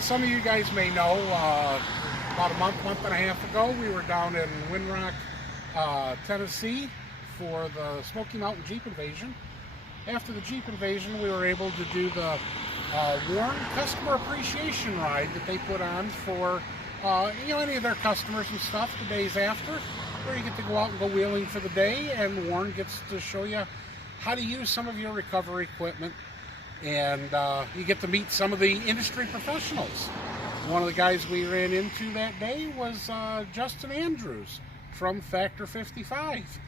as some of you guys may know, about a month and a half ago, we were down in Winrock, Tennessee for the Smoky Mountain Jeep Invasion. After the Jeep Invasion, we were able to do the Warren Customer Appreciation Ride that they put on for any of their customers and stuff the days after, where you get to go out and go wheeling for the day, and Warren gets to show you how to use some of your recovery equipment, and you get to meet some of the industry professionals. One of the guys we ran into that day was Justin Andrews from Factor 55.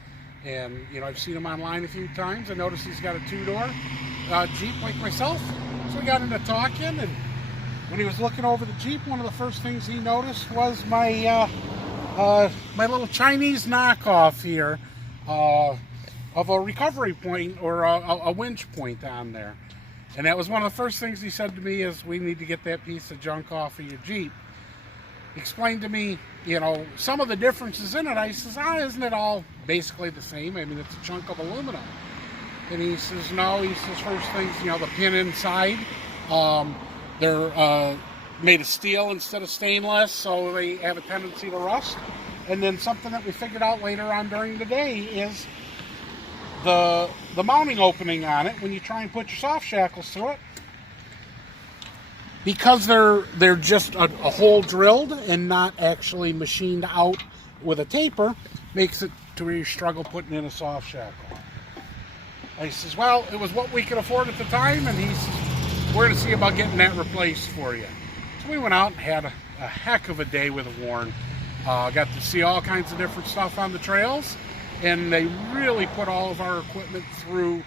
And, I've seen him online a few times. I noticed he's got a two-door Jeep like myself. So we got into talking, and when he was looking over the Jeep, one of the first things he noticed was my my little Chinese knockoff here of a recovery point or a winch point on there. And that was one of the first things he said to me is, we need to get that piece of junk off of your Jeep. He explained to me, some of the differences in it. I says, isn't it all basically the same? I mean, it's a chunk of aluminum. And he says, no. He says, first things, the pin inside, they're made of steel instead of stainless, so they have a tendency to rust. And then something that we figured out later on during the day is the mounting opening on it, when you try and put your soft shackles through it, because they're just a hole drilled and not actually machined out with a taper, makes it to where you struggle putting in a soft shackle. I says, well, it was what we could afford at the time, and he says, we're going to see about getting that replaced for you. So we went out and had a heck of a day with Warren. Got to see all kinds of different stuff on the trails, and they really put all of our equipment through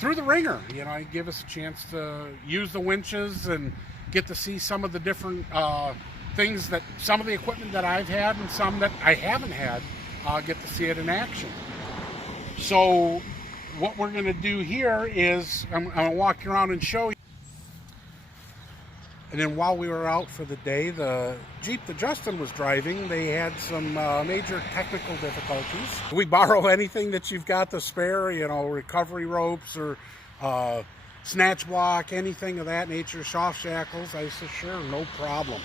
the ringer. Give us a chance to use the winches and get to see some of the different things that some of the equipment that I've had and some that I haven't had, get to see it in action. So what we're going to do here is I'm going to walk you around and show you. And then while we were out for the day, the Jeep that Justin was driving, they had some major technical difficulties. We borrow anything that you've got to spare, recovery ropes or snatch block, anything of that nature, soft shackles. I said, sure, no problem.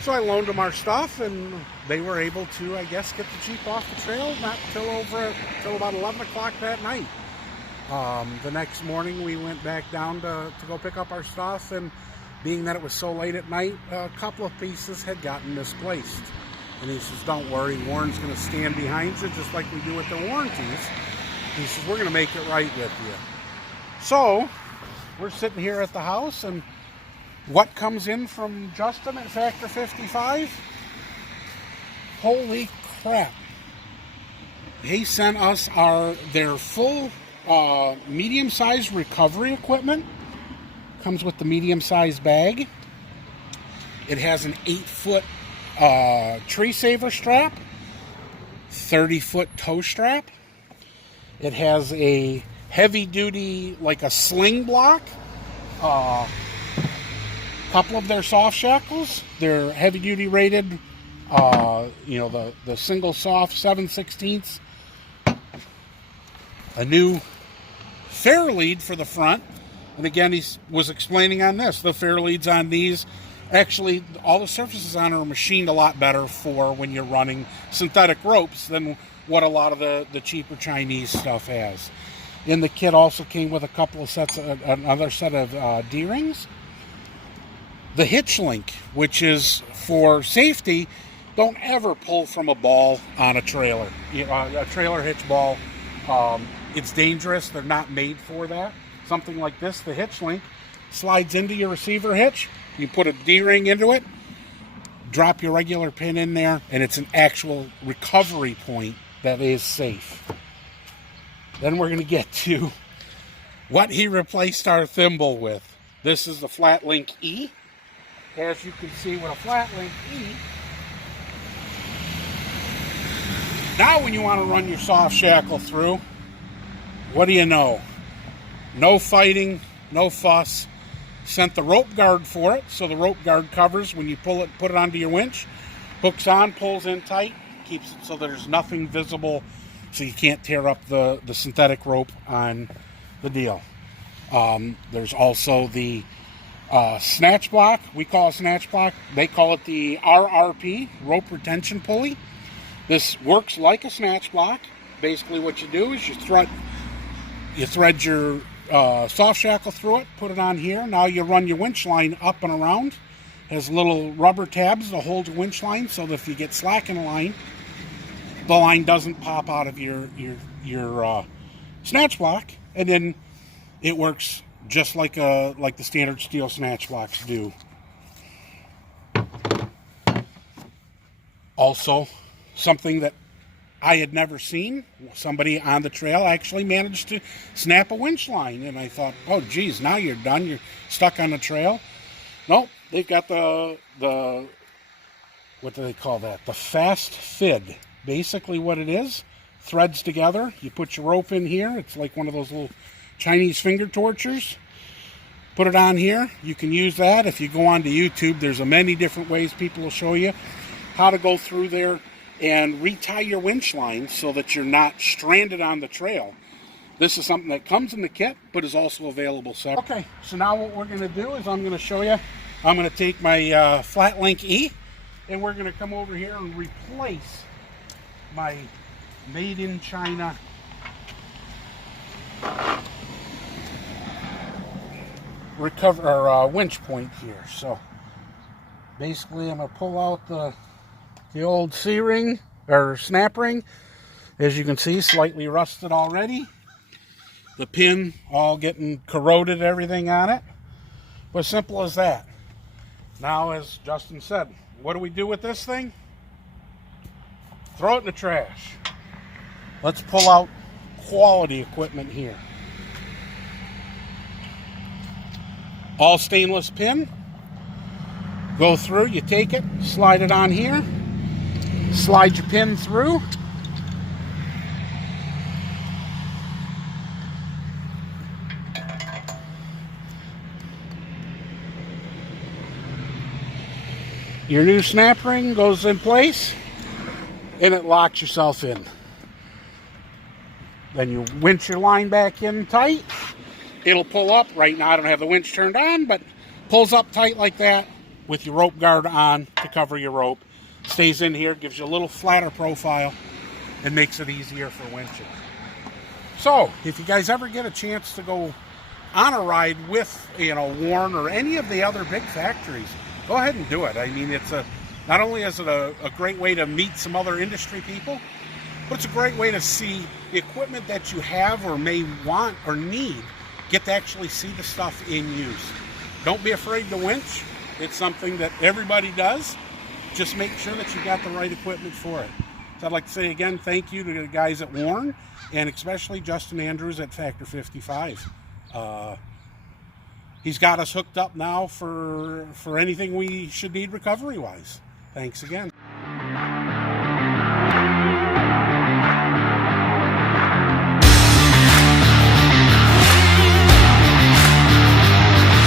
So I loaned them our stuff, and they were able to, I guess, get the Jeep off the trail not till about 11 o'clock that night. The next morning, we went back down to go pick up our stuff, and being that it was so late at night, a couple of pieces had gotten misplaced. And he says, don't worry, Warren's going to stand behind you just like we do with the warranties. He says, we're going to make it right with you. So we're sitting here at the house, and what comes in from Justin at Factor 55? Holy crap. He sent us their full medium-sized recovery equipment. Comes with the medium-sized bag. It has an 8-foot tree saver strap, 30-foot tow strap. It has a heavy-duty, like a sling block. Couple of their soft shackles. They're heavy-duty rated. The single soft 7/16. A new fair lead for the front. And again, he was explaining on this. The fair leads on these, actually, all the surfaces on are machined a lot better for when you're running synthetic ropes than what a lot of the cheaper Chinese stuff has. In the kit also came with a couple of another set of D-rings. The hitch link, which is for safety, don't ever pull from a ball on a trailer. A trailer hitch ball, it's dangerous. They're not made for that. Something like this, the hitch link, slides into your receiver hitch. You put a D-ring into it, drop your regular pin in there, and it's an actual recovery point that is safe. Then we're going to get to what he replaced our thimble with. This is the Flatlink E. As you can see with a Flatlink E, now when you want to run your soft shackle through, what do you know? No fighting, no fuss. Sent the rope guard for it, so the rope guard covers when you pull it, put it onto your winch. Hooks on, pulls in tight, keeps it so there's nothing visible, so you can't tear up the synthetic rope on the deal. There's also the Snatch block, we call it snatch block. They call it the RRP, rope retention pulley. This works like a snatch block. Basically what you do is you thread your soft shackle through it, put it on here. Now you run your winch line up and around. Has little rubber tabs to hold the winch line so that if you get slack in the line doesn't pop out of your snatch block, and then it works just like the standard steel snatch blocks do. Also, something that I had never seen, somebody on the trail actually managed to snap a winch line, and I thought, oh geez, now you're done, you're stuck on the trail. Nope, they've got the what do they call that? The fast fid. Basically what it is, threads together, you put your rope in here, it's like one of those little Chinese finger tortures. Put it on here, you can use that. If you go onto YouTube, there's many different ways people will show you how to go through there and retie your winch line so that you're not stranded on the trail. This is something that comes in the kit, but is also available separately. Okay, so now what we're going to do is I'm going to show you, I'm going to take my Flatlink E, and we're going to come over here and replace my made in China winch point here. So basically I'm going to pull out the old C-ring or snap ring. As you can see, slightly rusted already. The pin all getting corroded, everything on it. But simple as that. Now, as Justin said, what do we do with this thing? Throw it in the trash. Let's pull out quality equipment here. All stainless pin. Go through, you take it, slide it on here. Slide your pin through. Your new snap ring goes in place and it locks yourself in. Then you winch your line back in tight. It'll pull up. Right now I don't have the winch turned on, but pulls up tight like that with your rope guard on to cover your rope. Stays in here, gives you a little flatter profile, and makes it easier for winching. So, if you guys ever get a chance to go on a ride with, Warren or any of the other big factories, go ahead and do it. I mean, not only is it a great way to meet some other industry people, but it's a great way to see the equipment that you have or may want or need, get to actually see the stuff in use. Don't be afraid to winch. It's something that everybody does. Just make sure that you got the right equipment for it. So I'd like to say again, thank you to the guys at Warren, and especially Justin Andrews at Factor 55. He's got us hooked up now for anything we should need recovery-wise. Thanks again.